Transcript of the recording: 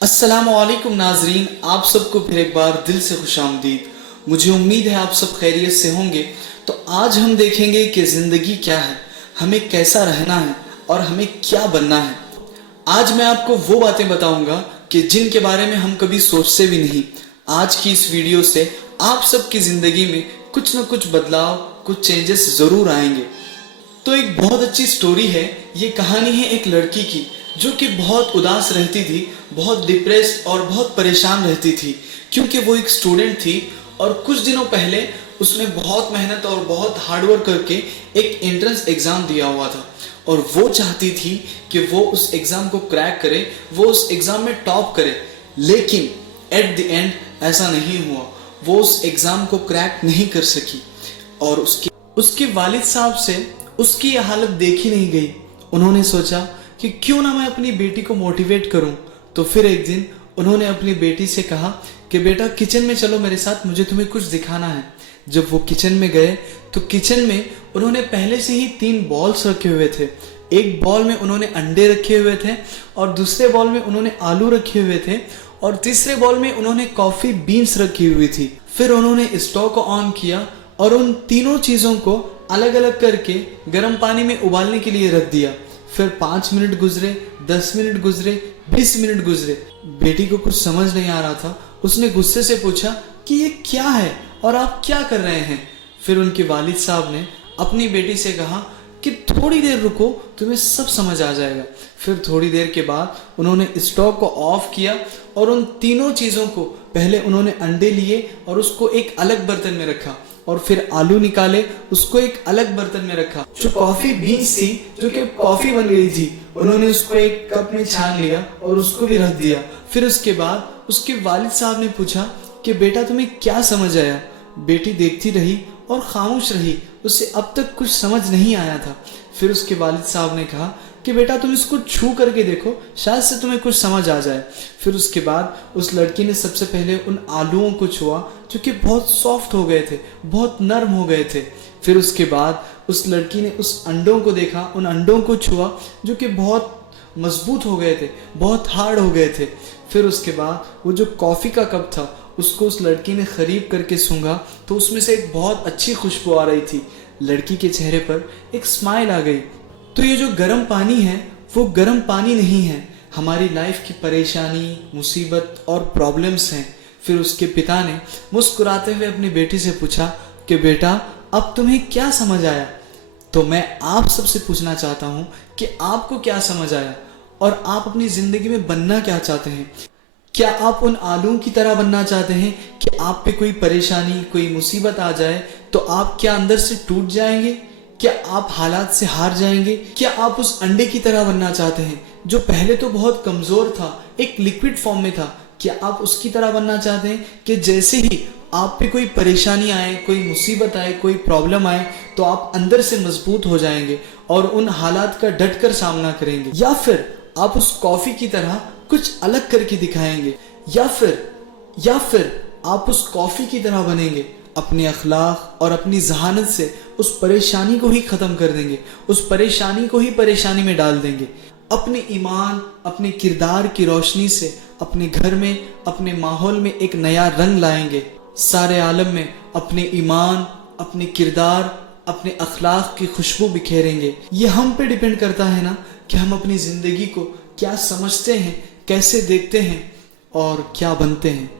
अस्सलामुअलैकुम नाजरीन, आप सबको फिर एक बार दिल से खुशामदीद। मुझे उम्मीद है आप सब खैरियत से होंगे। तो आज हम देखेंगे कि ज़िंदगी क्या है, हमें कैसा रहना है और हमें क्या बनना है। आज मैं आपको वो बातें बताऊंगा कि जिनके बारे में हम कभी सोचते भी नहीं। आज की इस वीडियो से आप सबकी ज़िंदगी में कुछ ना कुछ बदलाव, कुछ चेंजेस ज़रूर आएंगे। तो एक बहुत अच्छी स्टोरी है। ये कहानी है एक लड़की की जो कि बहुत उदास रहती थी, बहुत डिप्रेस्ड और बहुत परेशान रहती थी, क्योंकि वो एक स्टूडेंट थी और कुछ दिनों पहले उसने बहुत मेहनत और बहुत हार्डवर्क करके एक एंट्रेंस एग्ज़ाम दिया हुआ था और वो चाहती थी कि वो उस एग्ज़ाम को क्रैक करे, वो उस एग्ज़ाम में टॉप करे। लेकिन एट द एंड ऐसा नहीं हुआ, वो उस एग्ज़ाम को क्रैक नहीं कर सकी और उसके वालिद साहब से उसकी यह हालत देखी नहीं गई। उन्होंने सोचा कि क्यों ना मैं अपनी बेटी को मोटिवेट करूं। तो फिर एक दिन उन्होंने अपनी बेटी से कहा कि बेटा किचन में चलो मेरे साथ, मुझे तुम्हें कुछ दिखाना है। जब वो किचन में गए तो किचन में उन्होंने पहले से ही 3 बॉल्स रखे हुए थे। एक बॉल में उन्होंने अंडे रखे हुए थे और दूसरे बॉल में उन्होंने आलू रखे हुए थे और तीसरे बॉल में उन्होंने कॉफ़ी बीन्स रखी हुई थी। फिर उन्होंने स्टोव को ऑन किया और उन तीनों चीज़ों को अलग अलग करके गर्म पानी में उबालने के लिए रख दिया। फिर 5 मिनट गुजरे, 10 मिनट गुजरे, 20 मिनट गुजरे। बेटी को कुछ समझ नहीं आ रहा था। उसने गुस्से से पूछा कि ये क्या है और आप क्या कर रहे हैं। फिर उनके वालिद साहब ने अपनी बेटी से कहा कि थोड़ी देर रुको, तुम्हें सब समझ आ जाएगा। फिर थोड़ी देर के बाद उन्होंने स्टोव को ऑफ किया और उन तीनों चीज़ों को, पहले उन्होंने अंडे लिए और उसको एक अलग बर्तन में रखा और फिर आलू निकाले, उसको एक अलग बर्तन में रखा। जो कॉफी बीन्स थी, जो कि कॉफी बन गई थी, उन्होंने उसको एक कप में छान लिया और उसको भी रख दिया। फिर उसके बाद उसके वालिद साहब ने पूछा कि बेटा तुम्हें क्या समझ आया। बेटी देखती रही और खामोश रही, उसे अब तक कुछ समझ नहीं आया था। फिर उसके वालिद साहब ने कहा कि बेटा तुम इसको छू करके देखो, शायद से तुम्हें कुछ समझ आ जाए। फिर उसके बाद उस लड़की ने सबसे पहले उन आलूओं को छुआ जो कि बहुत सॉफ्ट हो गए थे, बहुत नरम हो गए थे। फिर उसके बाद उस लड़की ने उस अंडों को देखा, उन अंडों को छुआ जो कि बहुत मजबूत हो गए थे, बहुत हार्ड हो गए थे। फिर उसके बाद वो जो कॉफ़ी का कप था उसको उस लड़की ने करीब करके सूंघा तो उसमें से एक बहुत अच्छी खुशबू आ रही थी। लड़की के चेहरे पर एक स्माइल आ गई। तो ये जो गर्म पानी है वो गर्म पानी नहीं है, हमारी लाइफ की परेशानी, मुसीबत और प्रॉब्लम्स हैं। फिर उसके पिता ने मुस्कुराते हुए अपनी बेटी से पूछा कि बेटा अब तुम्हें क्या समझ आया। तो मैं आप सबसे पूछना चाहता हूँ कि आपको क्या समझ आया और आप अपनी ज़िंदगी में बनना क्या चाहते हैं। क्या आप उन आलूओं की तरह बनना चाहते हैं कि आप पे कोई परेशानी, कोई मुसीबत आ जाए तो आप क्या अंदर से टूट जाएंगे? क्या आप हालात से हार जाएंगे? क्या आप उस अंडे की तरह बनना चाहते हैं जो पहले तो बहुत कमज़ोर था, एक लिक्विड फॉर्म में था? क्या आप उसकी तरह बनना चाहते हैं कि जैसे ही आप पे कोई परेशानी आए, कोई मुसीबत आए, कोई प्रॉब्लम आए तो आप अंदर से मजबूत हो जाएंगे और उन हालात का डट कर सामना करेंगे? या फिर आप उस कॉफ़ी की तरह कुछ अलग करके दिखाएंगे? या फिर आप उस कॉफ़ी की तरह बनेंगे, अपने अखलाक और अपनी जहानत से उस परेशानी को ही ख़त्म कर देंगे, उस परेशानी को ही परेशानी में डाल देंगे। अपने ईमान, अपने किरदार की रोशनी से अपने घर में, अपने माहौल में एक नया रंग लाएंगे। सारे आलम में अपने ईमान, अपने किरदार, अपने अखलाक की खुशबू बिखेरेंगे। ये हम पे डिपेंड करता है ना कि हम अपनी ज़िंदगी को क्या समझते हैं, कैसे देखते हैं और क्या बनते हैं।